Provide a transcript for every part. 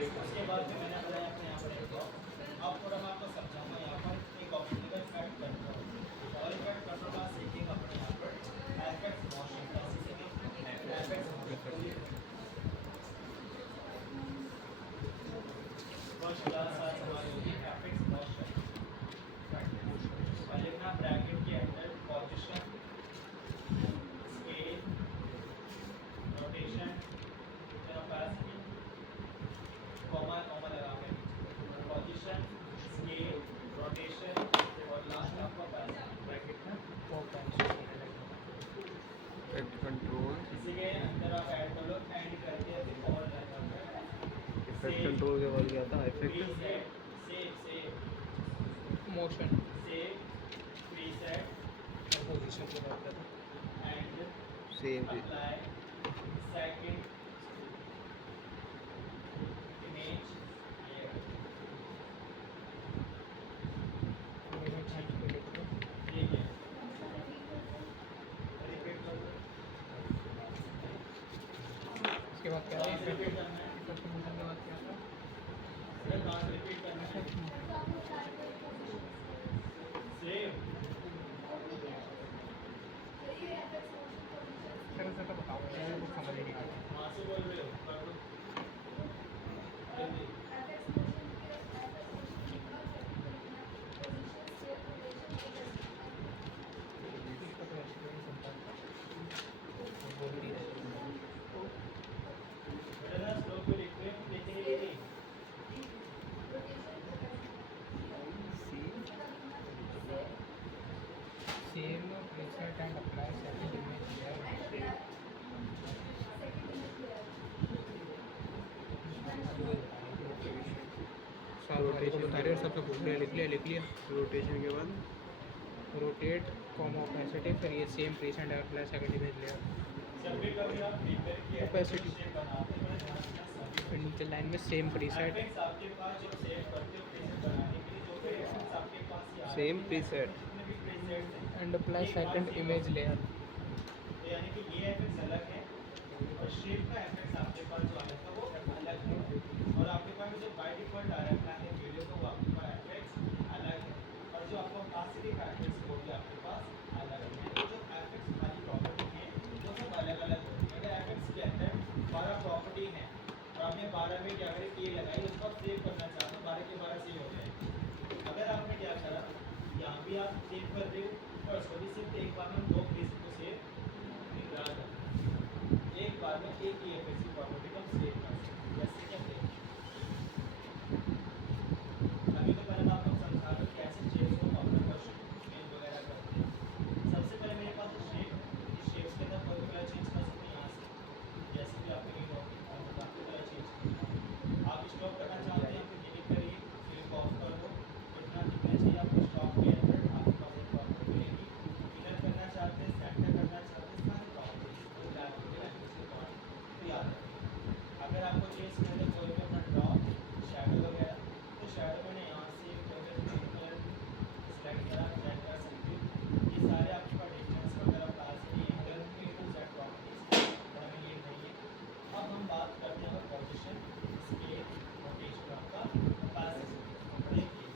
उसके बाद में मैंने बनाया अपने यहाँ पर एक बॉक्स। अब थोड़ा मैं आपको समझाऊंगा यहाँ पर एक ऑप्शन देगा इफेक्ट कंट्रोल, और इफेक्ट कंट्रोल का सीखेंगे अपने यहाँ पर एफेक्ट मोशन का सीखेंगे। एफेक्ट मोशन फर्स्ट क्लास आज हमारी होगी एफेक्ट मोशन। और लिखना ब्रैकेट के अंदर position, scale, rotation, capacity, comma comma लगा के पोजीशन, स्केल, रोटेशन और लास्ट आपका ब्रैकेट में इफेक्ट कंट्रोल। इसी के अंदर आप ऐड कर लो, एंड करके फिर और लगा इफेक्ट कंट्रोल के बाद क्या था? Effect save motion save preset position के बाद and save apply second image layer. ठीक है, रिपीट कर दो। उसके बाद क्या है? रिपीट करना है, मोशन के बाद क्या था? फिर डांस रिपीट करना है। सेव तरह से तो बताओ, मुझे कुछ समझ ही नहीं आया। वहाँ से बोल रहे हो कर दो जल्दी। इसका तो एक्सपीरियंस होता है, बोल रही है। बेटा ना स्लो पे लिख रहे हैं, लिखेंगे नहीं। Same preset and apply second image layer. Rotation बता रहे हो, सबसे बोल रहे लिख लिया। रोटेशन के बाद रोटेट कॉमा ओपेसिटी, फिर ये same preset and apply second image layer. जब भी कभी आप पेपर की Opacity। शेप बनाते हैं ध्यान रखना सभी फिर नीचे लाइन में सेम प्रीसेट एफेक्ट्स आपके पास जो सेव करते हो प्रीसेट बनाने के लिए जो भी एफेक्ट्स आपके पास ही आ रहे सेम हैं, प्रीसेट जितने भी प्रीसेट्स हैं and apply second image layer. तो यानी कि ये एफेक्ट्स अलग है और शेप का एफेक्ट्स आपके पास जो अलग था वो अलग है, और आपके पास जो बाय डिफॉल्ट आ रखा है वीडियो का वो आपके पास एफेक्ट्स अलग है, और जो आपको ओपेसिटी का एफेक्ट्स वो भी आपके पास अलग है। यानी जो एफेक्ट्स वाली प्रॉपर्टी है वो सब अलग अलग होती है। अगर एफेक्ट्स के अंदर 12 प्रॉपर्टी है और आपने 12 में क्या करें की लगाई, उसको आप सेव करना चाहते हो 12 के 12 सेव हो जाए। अगर आपने क्या करा, यहाँ भी आप सेव कर रहे हो और इसको भी सिर्फ एक बार में दो प्लेस को सेव नहीं करा सकते, एक बार में एक ही एफेक्ट्स की प्रॉपर्टी को हम सेव कर सकते हैं। जैसे कहते हैं अभी तो पहले मैं आपको समझा दूँ कैसे शेप्स को अपना क्वेश्चन चेंज वगैरह करते हैं। सबसे पहले मेरे पास है शेप, इस शेप्स के अंदर कोई भी कलर चेंज कर सकते हैं यहाँ से, जैसे कि आपको नीड होगी आपको कलर चेंज करना, आप स्टॉप करना चाहते हैं तो डिलीट करिए, फिर ऑफ कर दो, कितना दिखना चाहिए आपको स्टॉप के अंदर आपके पास एक प्रॉपर्टी मिलेगी। इधर करना चाहते हैं, सेंटर करना चाहते हैं, सारी प्रॉपर्टीज लैंग्वेज के द्वारा तो याद रखिए। अगर आपको चेंज करना है कोई भी अपना ड्रॉप शैडो वगैरह, तो शैडो मैंने यहाँ से ग्रीन कलर सिलेक्ट करा, सेट कर सकते हो। ये सारे आपके पास डिफरेंस वगैरह क्लास के angle A to Z properties पर हमें ये नहीं है। अब हम बात करते हैं पोजीशन, स्केल, रोटेशन आपका कैपेसिटी। देखिए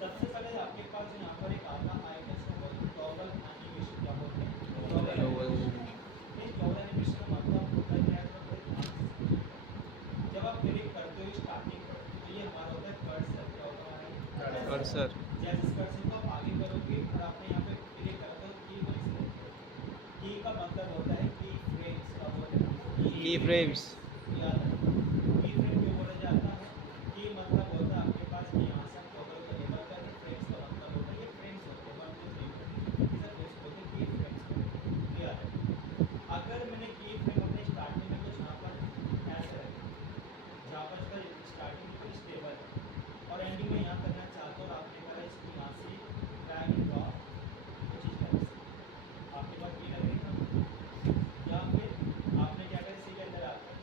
सबसे पहले आपके पास यहाँ पर एक आता आइकन को बोलते हैं टॉगल एनिमेशन। क्या बोलते हैं? Toggle animation. ये टॉगल एनिमेशन का मतलब होता है क्या, तो बड़े ध्यान से समझिए। जब आप क्लिक करते हो स्टार्टिंग पर तो ये हमारा होता है कर्सर। क्या होता है? कर्सर। जैसे इस कर्सर को आप आगे करोगे और आपने यहाँ पे क्लिक करा तो की को की का मतलब होता है की फ्रेम्स। का बोलते हैं की फ्रेम्स। याद रखो की फ्रेम क्यों बोला जाता है? की मतलब होता है आपके पास कि यहाँ से टॉगल को लेबल करके, फ्रेम्स का मतलब होता है ये फ्रेम्स होते हैं 1 2 3 इसे फ्रेम्स बोलते हैं, की फ्रेम्स। याद रखो अगर मैंने की फ्रेम अपने स्टार्टिंग में कुछ यहाँ पर ऐसे रखे जहाँ पर इसका स्टार्टिंग में स्टेबल है और एंडिंग में यहाँ करना चाहते हो और आपने कहा इसको यहाँ से ड्रैग एंड ड्रॉप कुछ इस तरह से आपके पास ये लग रही है ना, या फिर आपने क्या करा इसी के अंदर आकर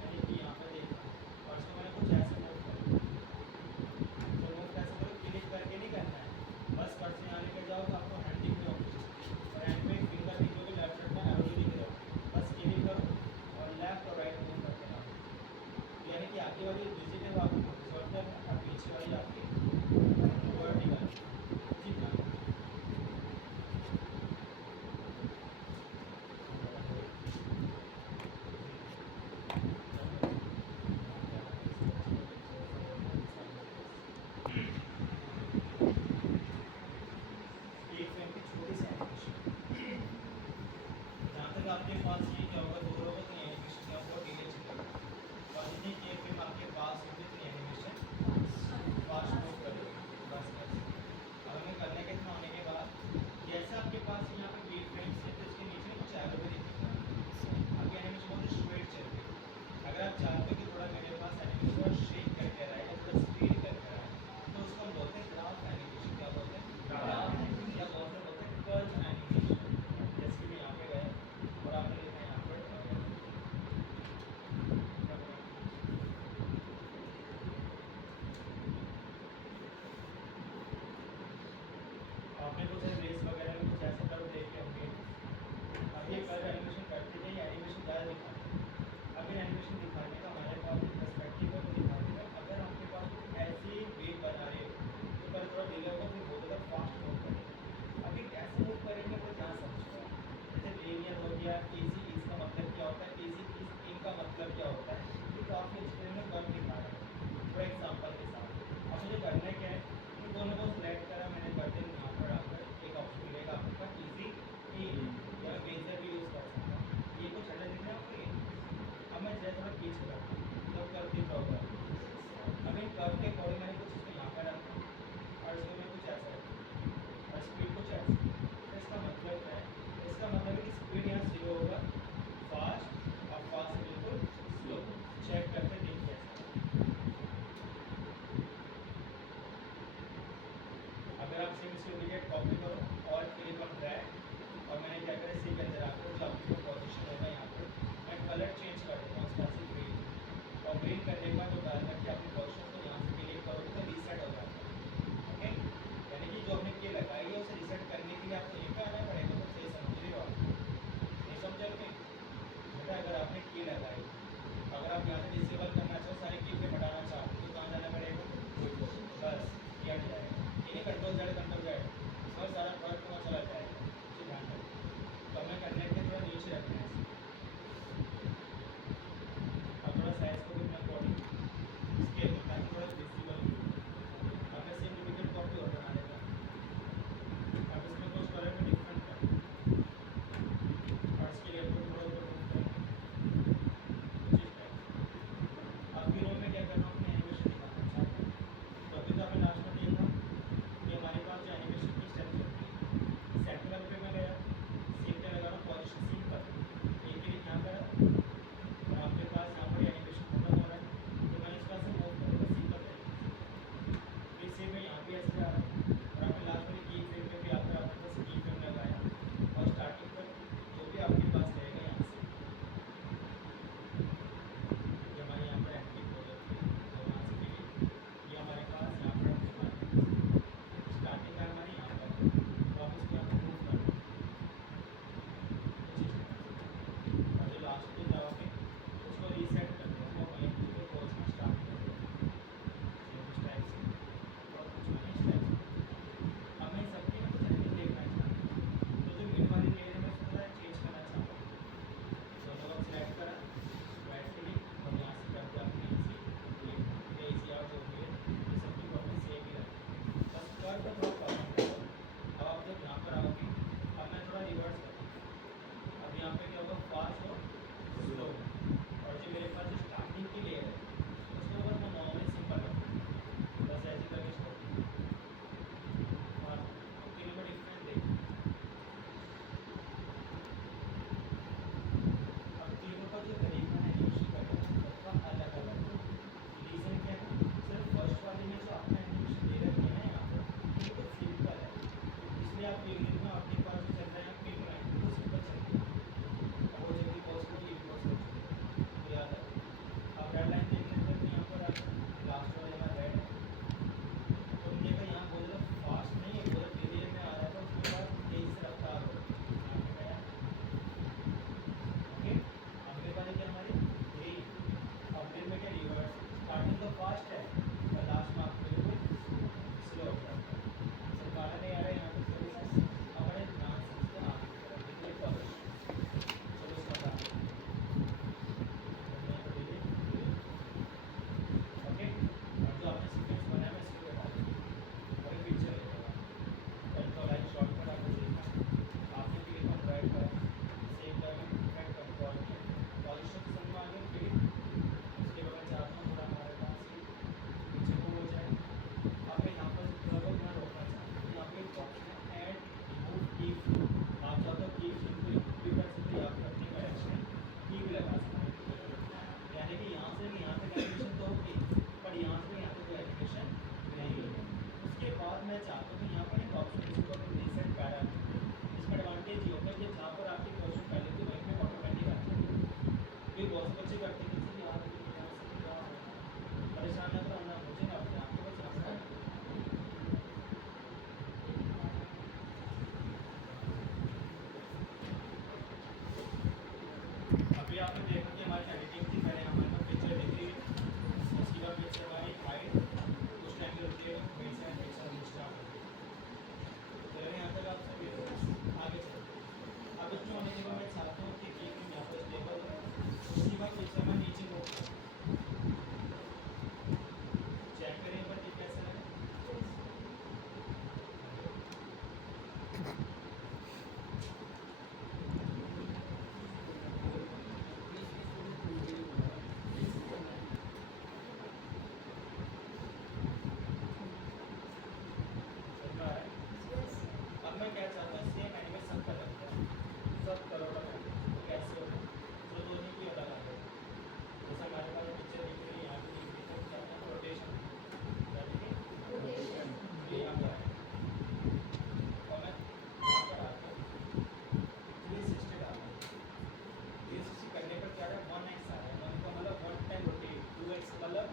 मतलब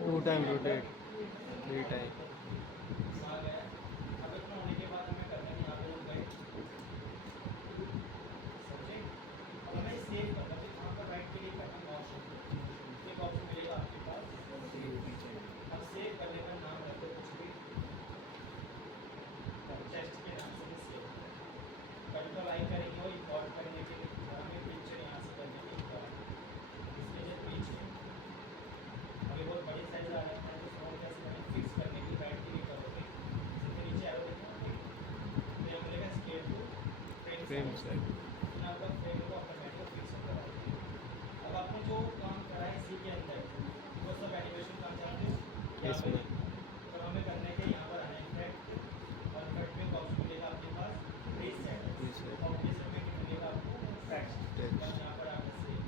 2 टाइम रोटेट, 3 टाइम। आ गया। अब इतना होने के बाद हमें करना है यहाँ पे जब गए समझे, अब हमें सेव करना है, तो यहाँ पर राइट क्लिक करना है ऑप्शन, एक ऑप्शन मिलेगा आपके पास। अब सेव करने का नाम रख दो कुछ भी, टेक्स्ट के नाम से सेव कंट्रोल आई करेंगे और इंपोर्ट करने के लिए हमें पिक्चर यहाँ से करने के इंपोर्ट इसके लिए पीछे अभी बहुत बड़ी साइज आ रहा है तो स्मॉल कैसे करें, फिक्स करने के लिए राइट क्लिक करोगे, सीधे नीचे एरो देखना, फिर यहाँ मिलेगा स्केल टू फ्रेम सेट। यहाँ पर फ्रेम को ऑटोमेटिक फिक्स होकर आएगा। अब आपने जो काम करा है इसी के अंदर वो सब एनिमेशन काम चाहते हो यहाँ पे, इसमें तो हमें करने के यहाँ पर आना है इफेक्ट और इफेक्ट में ऑप्शन मिलेगा आपके पास प्रीसेट, Preset। और प्रीसेट में क्या मिलेगा आपको टेक्स्ट, Text। और यहाँ पर आके सेव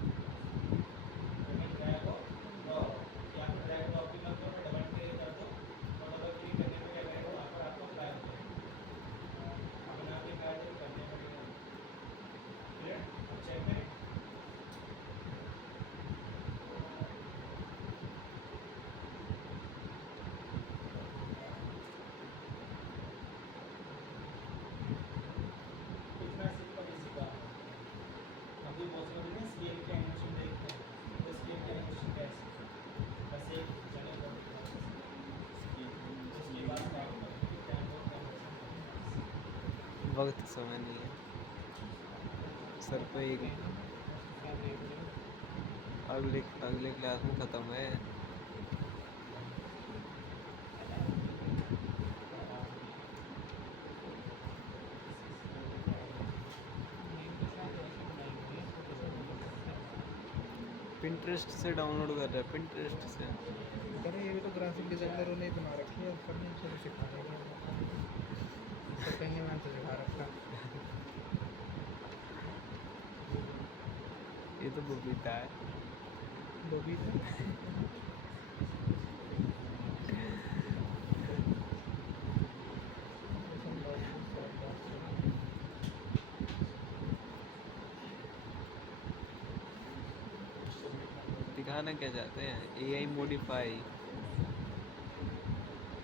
ड्रैग और ड्रॉप, यहाँ पर ड्रैग ड्रॉप भी मत करो, डबल क्लिक कर दो और डबल क्लिक करने पे क्या करेगा वहाँ पर आपको अप्लाई हो जाएगा, अब बना के अप्लाई तो करने पड़ेगा, क्लियर। अब चेक करें इतना सिंपल इसी का अभी बहुत लोग ना स्केल के एनिमेशन देखते हैं, तो स्केल के एनिमेशन कैसे बस एक चले उसके बाद टाइम करेंगे, टाइम बहुत कम है। वक्त समय नहीं है सर पे। एक अगले अगले क्लास में ख़त्म है। पिंटरेस्ट से डाउनलोड कर रहा है, पिंटरेस्ट से। अरे ये भी तो ग्राफिक डिजाइनरों ने बना रखी है, करने से सिखाने के कहेंगे मैंने तो सिखा रखा। ये तो बबीता है। बबी दिखाना क्या चाहते हैं? AI मॉडिफाई,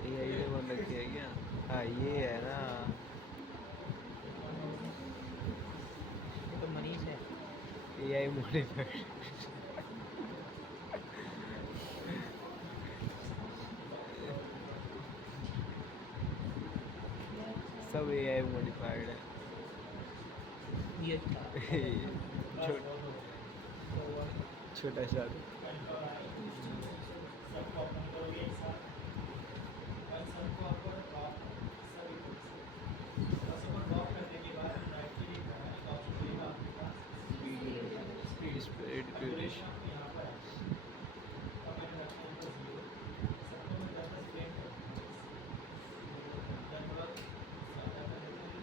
AI से बन रखी है क्या? हाँ ये है ना, ये तो मनीष है। AI modify. सब AI मॉडिफाइड है। ये छोटा सा कंट्रोल आई सबको ओपन करोगे एक साथ और सबको आपको ड्रॉप सभी को और सबको ड्रॉप करने के बाद राइट क्लिक करना है, एक ऑप्शन मिलेगा आपके पास स्पीड ड्यूरेशन आपको यहाँ पर है और मैंने रखा है इनको 0 सबको मैं 10 फ्रेम लगभग ज़्यादा कर देता हूँ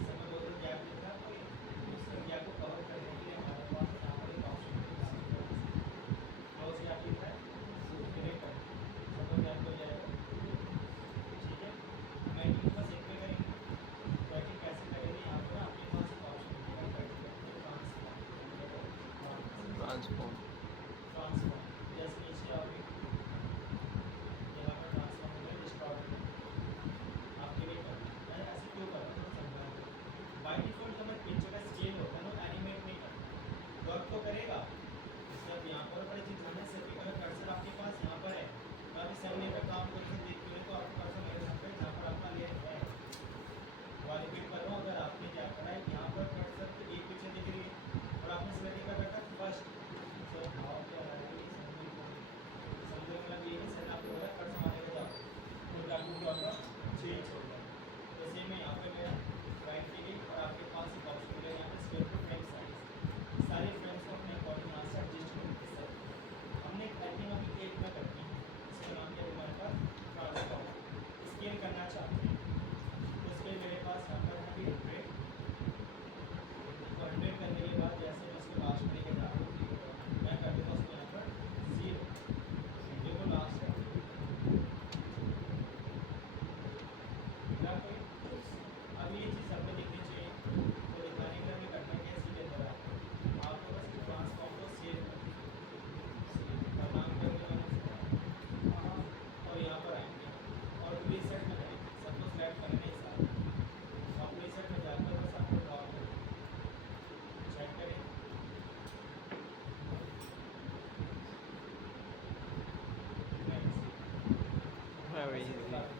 समय बहुत गैप दिख रहा है कोई उस गैप को कवर करने के लिए हमारे पास यहाँ पर एक ऑप्शन मिलेगा क्लोज गैप दिख रहा है क्लिक कर सब गैप हो जाएगा, ठीक है। मैटिंग बस एक पे करेंगे, मैटिंग कैसे करेंगे यहाँ पर आपके पास एक ऑप्शन मिलेगा ट्रांसफॉर्म। ट्रांसफॉर्म जैसे नीचे आओगे यहाँ पर ट्रांसफॉर्म हो गया डिस्टॉर्ट आपके लिए करना है, ऐसे क्यों करना है समझा दो। बाय डिफॉल्ट हमें पिक्चर का स्केल होता है ना, एनिमेट नहीं करना, वर्क तो करेगा सब यहाँ पर बड़ी चीज़ हमें सेटिंग अगर कर्सर आपके पास यहाँ पर है तो अभी सेवने का काम करके देखते हैं तो आपके कर्सर मेरे साथ पे जहाँ पर आपका लेयर है वाली पिक कर रहा हूँ, अगर आपने क्या करा है यहाँ पर कर्सर तो एक पिक्चर दिख रही है और आपने सेलेक्ट क्या करता है फर्स्ट, वही थी।